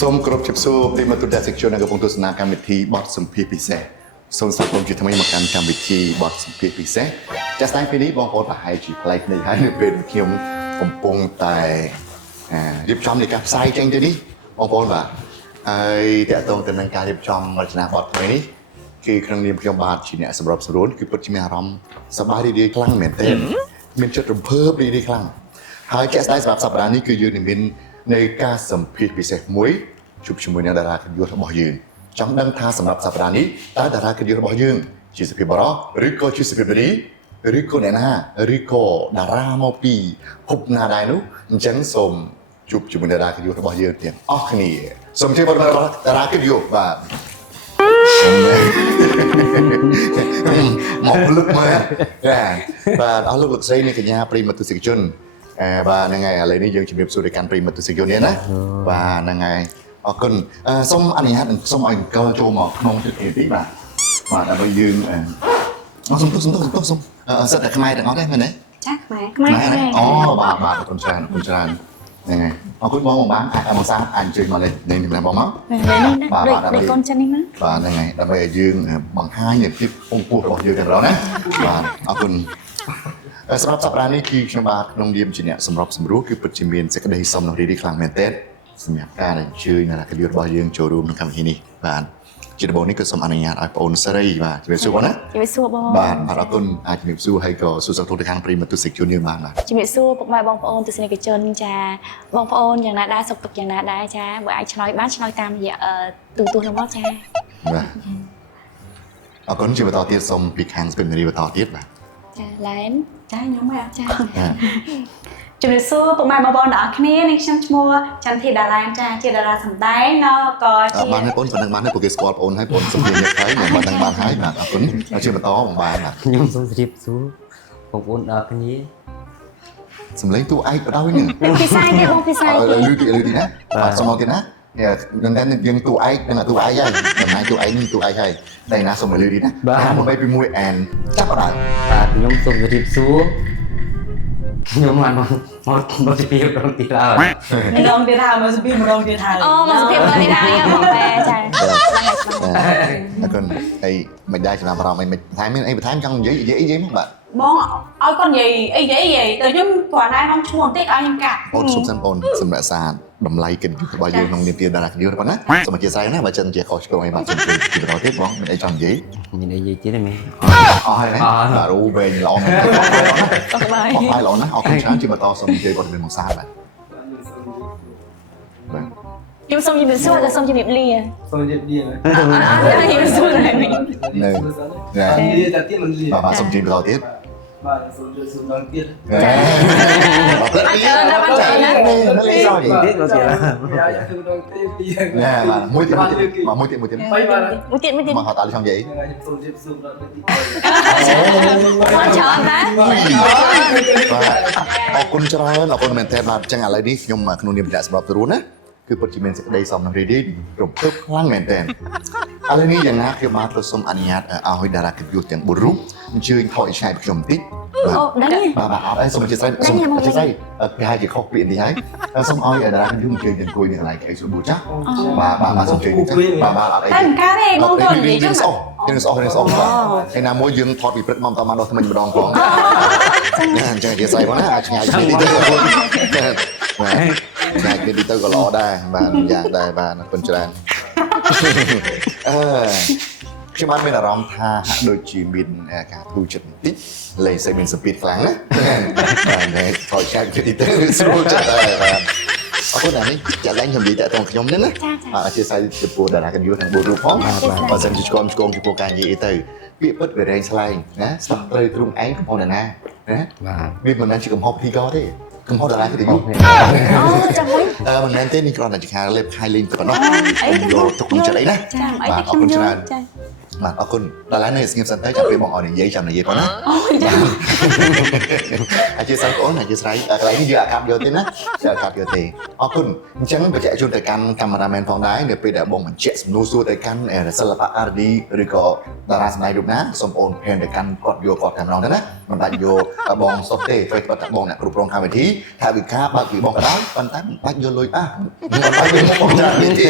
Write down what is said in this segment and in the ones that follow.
សូមគោរពជម្រាបសួរប្រិយមិត្តទូទាំងសិស្សជននិងកំពុងទស្សនាកម្មវិធីបទសម្ភាសន៍ពិសេសសូមស្វាគមន៍ជាថ្មីមកកាន់កម្មវិធីបទសម្ភាសន៍ពិសេសចាស់ស្ដែងពេលនេះបងប្អូនប្រហែលជាប្លែកគ្នាហើយនៅពេលខ្ញុំកំពុងតែរៀបចំនៃការផ្សាយចេញទៅនេះបងប្អូនបាទហើយតកតងទៅនឹងការរៀបចំរចនាបទថ្មីនេះគឺក្នុងនាមខ្ញុំបាទជាអ្នកសម្របសម្រួលគឺពិតជាមានអារម្មណ៍សប្បាយរីករាយខ្លាំងមែនទែនមានចិត្តរំភើបរីករាយខ្លាំងហើយជាក់ស្ដែងសម្រាប់សប្តាហ៍នេះគឺយើងនឹងមាននៃការសម្ភាសន៍ពិសេសមួយជួបជាមួយនឹងតារាកិត្តិយសរបស់យើងចង់ដឹងថាសម្រាប់សប្តាហ៍នេះតើតារាកិត្តិយសរបស់យើងជាសុភាពបរោះឬក៏ជាសុភាពនារីឬក៏អ្នកណាឬក៏តារាមកពីភពណាដែរនោះអញ្ចឹងសូមជួបជាមួយតារាកិត្តិយសរបស់យើងទាំងអស់គ្នាសូមជម្រាបរបស់តារាកិត្តិយសបាទមកលឹកមកបាទអស់លោកស្រីនិងកញ្ញាប្រិយមិត្តទស្សនិកជនបាទហ្នឹងហើយឥឡូវនេះយើងជំរាបសួរដល់កាន់ប្រិយមិត្តទស្សនិកជននេះណាបាទហ្នឹងហើយអរគុណសូមអនុញ្ញាតសូមឲ្យអង្គចូលមកក្នុងទឹកនេះតិចបាទដើម្បីយើងសូមសិតតែខ្មែរទាំងអស់ទេមែនទេចាខ្មែរអូបាទអរគុណច្រើនហ្នឹងហើយអរគុណបងបានអាចមកសាអញ្ជើញមកលេងនេះបងមកបាទដូចកូនចិននេះណាបាទហ្នឹងហើយដើម្បីឲ្យយើងបង្ហាញភាពពងពោះរបស់យើងទាំងអស់ណាបាទអរគុណសម្រាប់សប្តាហ៍នេះគឺខ្ញុំបាទក្នុងនាមជាអ្នកសម្របសម្រួលគឺពិតជាមានសេចក្តីសុំរីករាយខ្លាំងមែនទែនសម្រាប់ការអញ្ជើញតារាកិត្តិយសរបស់យើងចូលរួមក្នុងកម្មវិធីនេះបាទជាដំបូងនេះក៏សូមអនុញ្ញាតឲ្យបងអូនសេរីបាទជំរាបសួរបងណាជំរាបសួរបងបាទអរគុណអាចជំរាបសួរហើយក៏សួរសុខទុក្ខទៅខាងប្រិយមិត្តទស្សនិកជនយើងបានបាទជំរាបសួរពុកម៉ែបងប្អូនទស្សនិកជនចាបងប្អូនយ៉ាងណាដែរសុខទុក្ខយ៉ាងណាដែរចាបើអាចឆ្លើយបានឆ្លើយតាមរយៈទូទស្សន៍នោះមកចាបាទអរគុណជាបន្តទៀតសូមពីខាងស្ពឹងនារីបន្តទៀតបាទចាឡែនចាខ្ញុំមកចាជំរាបសួរពុកម៉ែបងប្អូនទាំងអស់គ្នានេះខ្ញុំឈ្មោះចន្ទធីតាឡានចាជាតារាសម្ដែងក៏ជាបានបងប៉ុណ្ណឹងបានពួកគេស្គាល់បងអូនហើយបងសុំនិយាយហើយបងបានដឹងបានហើយបាទអរគុណជាបន្តបងបានបាទខ្ញុំសូមជម្រាបសួរបងប្អូនទាំងអស់គ្នាសំឡេងតួឯកបដ ாய் នេះពិសាយទេបងពិសាយទេលឺទីណាបាទសុំមកទៀតណានឹងតែយើងតួឯកនឹងតួឯកហើយតំណែងតួឯកនេះតួឯកហើយតែណាសុំមកលឺទីណាបាទមកពី1 and ចាប់ដើមបាទខ្ញុំសូមជម្រាបសួរខ្ញុំមកពីរងទីឡើយម្ដងទៀតហើយមកពីម្ដងទៀតហើយអូមកពីម្ដងទៀតហើយបងបែចាអរគុណហើយមិនដែរចំណាប់អារម្មណ៍អីបន្ថែមមានអីបន្ថែមចង់និយាយអីមកបាទបងឲ្យគាត់និយាយអីទៅខ្ញុំគ្រាន់តែក្នុងឈ្មោះបន្តិចឲ្យខ្ញុំកាត់អូនសុំសិនបងសម្រាប់សារតម្លៃកិត្តិយសរបស់យើងក្នុងនាមជាតារាកិត្តិយសប៉ុណ្ណាសូមអធិស្ឋានណាបើចិនជាខុសឆ្គងអីបាទសូមជួយពីបន្តទៀតបងមានអីចង់និយាយមានអីនិយាយទៀតទេមែនអស់ហើយណាបាទរូវែងល្អមែនសុខបាយល្អណាស់អរគុណច្រើនជាបន្តសូមនិយាយបងមានមកសារបាទខ្ញុំសូមជម្រាបសួរក៏សូមជម្រាបលាសូមជម្រាបលាជំរាបសួរហើយនៅតែទៀតមិនលាបាទសូមជម្រាបបន្តទៀតបាទសូមជម្រាបសួរដល់ទៀតចាអត់ទេដល់បានចាណាលេសោយទៀតមកទៀតយ៉ាគឺដល់ទៀតទៀតណែបាទមួយទៀតមកហត់តាលីចង់និយាយសូមជម្រាបសួរដល់ទៀតមកច្រើនណាអរគុណច្រើនអរគុណមែនទែនបាទអញ្ចឹងឥឡូវនេះខ្ញុំក្នុងនាមអ្នកសម្របសម្រួលណាគឺពិតជាមានសេចក្តីសំណងរីករាយរំភើបខ្លាំងមែនទែនឥឡូវនេះយ៉ាងណាខ្ញុំបាទសូមអនុញ្ញាតឲ្យតារាកិត្តិយសទាំង4រូបអញ្ជើញថតឲ្យឆ្ងាយពីខ្ញុំបន្តិចបាទបាទអត់អីសូមអធិស្ឋានគេហៅជាខុសពាក្យនេះហើយសូមឲ្យតារាកិត្តិយសអញ្ជើញទាំងគួយនៅកន្លែងគេស្រួលចាស់បាទសូមអញ្ជើញបាទអត់អីតែមិនកើតទេបងប្អូននិយាយចឹងយើងស្អប់បាទហើយណាមួយយើងថតពីព្រឹកមកដល់ថ្មិញម្ដងផងអញ្ចឹងអធិស្ឋានបងណាឆ្ងាយពីនេះទៅឆ្ងាយពីនេះទៅក៏ល្អដែរបាទយ៉ាងដែរបាទអរគុណច្រើនខ្ញុំបានមានអារម្មណ៍ថាហាក់ដូចជាមានការធូរចិត្តបន្តិចលេងសេមានសម្ពាធខ្លាំងណាបាទថយឆាយពីនេះទៅស្រួលចិត្តដែរបាទអរគុណអានេះចាក់ឡើងខ្ញុំនិយាយតែតខ្ញុំហ្នឹងណាបាទអធិស្ឋានចំពោះតារាកិត្តិយសទាំង4រូបផងបើសិនជាឆ្គងចំពោះការនិយាយអីទៅពាក្យពិតវារែងស្លែងណាស្ដាប់ត្រូវទ្រង់ឯងកំហុសណាណាបាទវាមិនមែនជាកំហុសធីកទេកំហុសតារាកិត្តិយសចាំវិញមិនមែនទេនេះគ្រាន់តែជាការលេបខៃលេងប៉ុណ្ណោះខ្ញុំយកទុកក្នុងចិត្តអីណាបាទអរគុណច្រើន បាទអរគុណដល់ហើយនៅស្ងៀមសិនទៅចាំពេលបងអរនិយាយចាំនិយាយផងណា អូចា អធិស្ឋានបងអធិស្ឋានកន្លែងនេះយកអាកាប់យកទេណាយកអាកាប់យកទេអរគុណអញ្ចឹងបញ្ជាក់ជូនទៅកាន់កាមេរ៉ាមែនផងដែរនៅពេលដែលបងបញ្ជាក់សំណួរសួរទៅកាន់សិល្បៈ R&D ឬក៏តារាសម្ដែងរូបណាសូមអូនហ៊ានទៅកាន់គាត់យកគាត់តែម្ដងទៅណាមិនបាច់យកបងសុខទេព្រោះគាត់ថាបងអ្នកគ្រប់គ្រងកម្មវិធីថាវិការបើកពីបងក៏ដោយប៉ុន្តែមិនបាច់យកលុយមិនបាច់យកមកបងចាទេ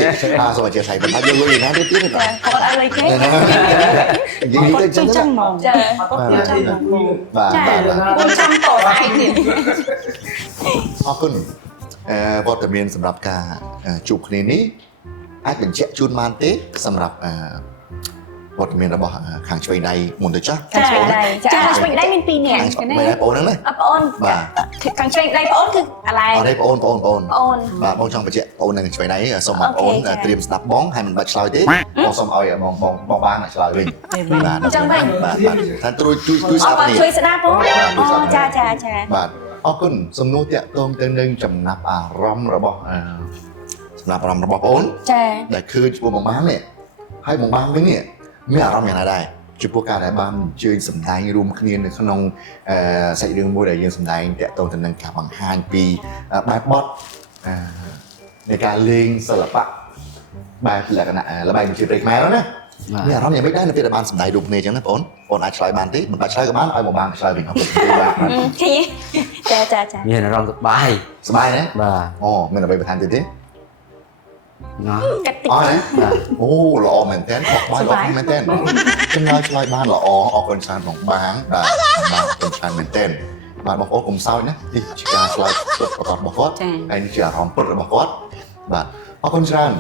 សូមអធិស្ឋានមិនបាច់យកលុយណាទេទៀតទេ គាត់ឲ្យលុយគេ និយាយទៅចឹង ចឹងហ្មងចា បាទ ចា បាទ ខ្ញុំចង់តឯងទៀត អរគុណវត្តមានសម្រាប់ការជួបគ្នានេះអាចបញ្ជាក់ជូនបានទេសម្រាប់វត្តមានរបស់ខាងឆ្វេងដៃមុនទៅចាស់ ចាចាឆ្វេងដៃមាន2នាក់ ខាងឆ្វេងដៃបងហ្នឹងណា បងអូន បាទ ខាងឆ្វេងដៃបងអូនគឺអាឡែ អរទេបងអូន អូន បាទបងចង់បញ្ជាក់បងនឹងឆ្វេងដៃសូមបងអូនត្រៀមស្ដាប់បងហើយមិនបាច់ឆ្លើយទេបងសូមឲ្យបងបានឆ្លើយវិញបាទអញ្ចឹងវិញបាទថាជួយស្ដាប់នេះ ជួយស្ដាប់បងអូចាចាចា បាទអរគុណសំណួរតាក់ទងទៅនឹងចំណាប់អារម្មណ៍របស់ចំណាប់អារម្មណ៍របស់បងអូន ចា ដែលឃើញចំពោះបងបាននេះហើយបងបានវិញនេះមានអារម្មណ៍យ៉ាងណាដែរចំពោះការដែលបានអញ្ជើញសម្ដែងរួមគ្នានៅក្នុងសាច់រឿងមួយដែលយើងសម្ដែងតាក់ទងទៅនឹងការបង្ហាញពីបែបបទនៃការលេងសិល្បៈបែបលក្ខណៈល្បែងប្រជាប្រិយខ្មែរណាមានអារម្មណ៍យ៉ាងម៉េចដែរនៅពេលដែលបានសម្ដែងរួមគ្នាអញ្ចឹងណាបងអាចឆ្លើយបានទេមិនបាច់ឆ្លើយក៏បានឲ្យបងបានឆ្លើយវិញអរគុណបាទ ចាចាចា មានអារម្មណ៍សប្បាយ សប្បាយណា បាទ អូមានអ្វីបន្ថែមទៀតទេ ណា កាត់តិច អរណាអូល្អមែនតើបោះបាយល្អមែនតើចំណាយឆ្លើយបានល្អអរគុណច្រើនបងបាងបាទបាទអរគុណច្រើនមែនតើបាទបងប្អូនកុំសោចណានេះជាការឆ្លើយពិតប្រាកដរបស់គាត់ហើយនេះជាអារម្មណ៍ពិតរបស់គាត់បាទអរគុណច្រើន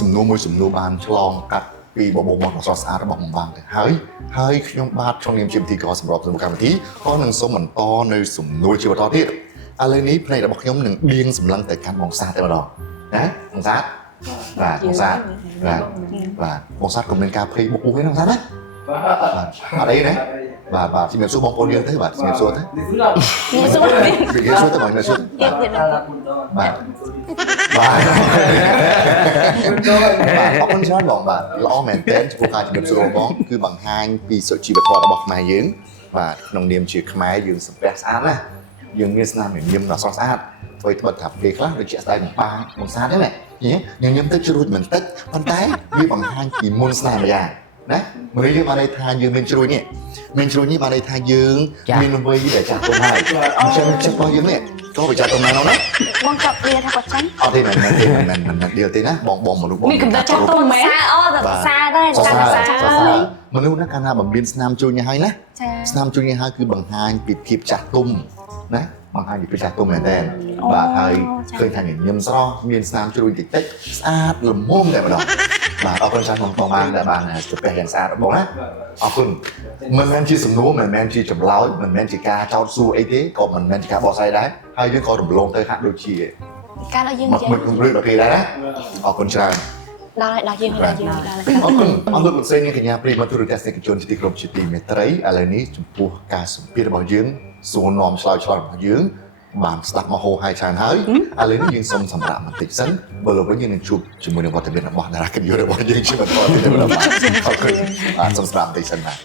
សំណួរមួយសំណួរបានឆ្លងកាត់ពីបបោមកអសស្អាតរបស់បងបាងទៅហើយខ្ញុំបាទក្នុងនាមជាពិធីករសម្រាប់សម្រាប់កម្មវិធីក៏នឹងសូមបន្តនៅសំណួរជាបន្តទៀតឥឡូវនេះផ្នែករបស់ខ្ញុំនឹងបៀងសម្លឹងទៅកាន់បងសាទតែម្ដងណាបងសាទបាទបងសាទបាទបងសាទកុំមានការភ័យបុកទេណាបងសាទណាបាទអត់អីណាបាទជំរាបសួរបងប្អូនយើងទៅបាទជំរាបសួរទៅ នេះគឺដល់ នេះសួរ ជំរាបសួរទៅបងជំរាបសួរ ទៀតទៀត ដល់គុណដល់ បាទបាទអរគុណច្រើនបងបាទល្អមែនទែនចំពោះការជំរាបសួរបងគឺបង្ហាញពីសុជីវធម៌របស់ខ្មែរយើងបាទក្នុងនាមជាខ្មែរយើងសំពះស្អាតណាយើងមានស្នាមញញឹមដ៏ស្រស់ស្អាតធ្វើត្បិតថាពេលខ្លះដូចជាស្ដាយបងសាទហ្នឹងញញឹមទឹកជ្រួចមិនតិចប៉ុន្តែវាបង្ហាញពីមុនស្នាមម្យ៉ាងណាមនុស្សយើងបានន័យថាយើងមានជ្រួញនេះបានន័យថាយើងមានវ័យដែលចាស់ទុំហើយអញ្ចឹងចិត្តរបស់យើងនេះក៏ប្រចាំតំណែងនោះណា បងចាប់វាថាគាត់ចឹង អត់ទេមិនដៀលទេណាបងមនុស្សបង មានកំដៅចាប់ទុំមែនអូតែសាដែរមនុស្សណាកាលណាបំមានស្នាមជួញនេះហើយណា ចា ស្នាមជួញនេះហើយគឺបង្ហាញពីភាពចាស់ទុំណាបង្ហាញពីភាពចាស់ទុំមែនតើបាទហើយឃើញថាញញឹមស្រស់មានស្នាមជ្រួញតិចស្អាតល្មមតែម្ដងបាទអរគុណច្រើនបងបានដែលបានស្ពះយ៉ាងស្អាតបងណាអរគុណមិនមែនជាសំណួរមិនមែនជាចម្លើយមិនមែនជាការចោទសួរអីទេក៏មិនមែនជាការបកស្រាយដែរហើយយើងក៏រំលងទៅហាក់ដូចជា កាលឲ្យយើង មកមិនគំរាមដល់គេដែរណាអរគុណច្រើន ដល់យើងដល់យើងដល់ អរគុណអរលោកលោកស្រីនិងកញ្ញាប្រិយមិត្តទូរទស្សនិកជនជាទីគោរពជាទីមេត្រីឥឡូវនេះចំពោះការសម្ភាសន៍របស់យើងសួរនាំឆ្លើយរបស់យើងបានស្ដាប់មកហោហើយច្រើនហើយឥឡូវនេះយើងសូមសម្រាប់បន្តិចសិនបើលោកវិញយើងនឹងជួបជាមួយនឹងវត្តមានរបស់តារាកិត្តិយសរបស់យើងជាបន្តទៀតម្ដងបាទអរគុណបាទសូមសម្រាប់បន្តិចសិនបាទ